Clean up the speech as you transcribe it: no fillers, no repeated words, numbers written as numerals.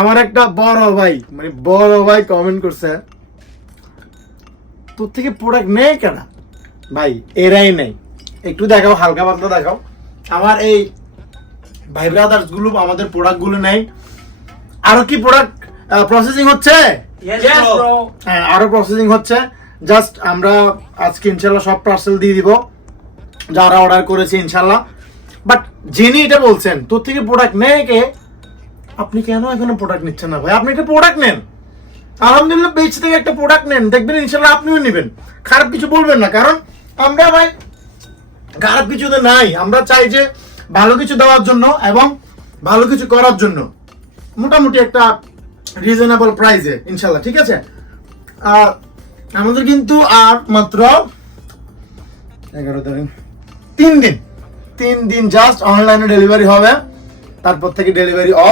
আমার একটা বড় ভাই কমেন্ট করছে, তোর থেকে প্রোডাক্ট নেই কেন ভাই? এরাই নেই, একটু দেখাও, হালকা পাতলা দেখাও। আমার এই ভাই ব্রাদার্স গুলো আমাদের প্রোডাক্ট গুলো নেই। আরো কি প্রোডাক্ট প্রসেসিং হচ্ছে? হ্যাঁ, আরো প্রসেসিং হচ্ছে। জাস্ট আমরা আজকে ইনশাল্লাহ সব পার্সেল দিয়ে দিব যারা অর্ডার করেছে ইনশাল্লাহ। বাট যিনি এটা বলছেন তোর থেকে প্রোডাক্ট নেই কে, আপনি কেন এখনো প্রোডাক্ট নিচ্ছেন না ভাই? আপনি একটা প্রোডাক্ট নেন, আলহামদুলিল্লাহ পেজ থেকে একটা প্রোডাক্ট নেন, দেখবেন ইনশাল্লাহ আপনিও নেবেন, খারাপ কিছু বলবেন না। কারণ আমরা ভাই খারাপ কিছুতে নাই, আমরা চাই যে ভালো কিছু দেওয়ার জন্য এবং ভালো কিছু করার জন্য, মোটামুটি একটা রিজনেবল প্রাইসে ইনশাল্লাহ, ঠিক আছে? আর আমাদের কিন্তু আর মাত্র 3 দিন জাস্ট অনলাইনে ডেলিভারি হবে, তারপর থেকে ডেলিভারি অফ।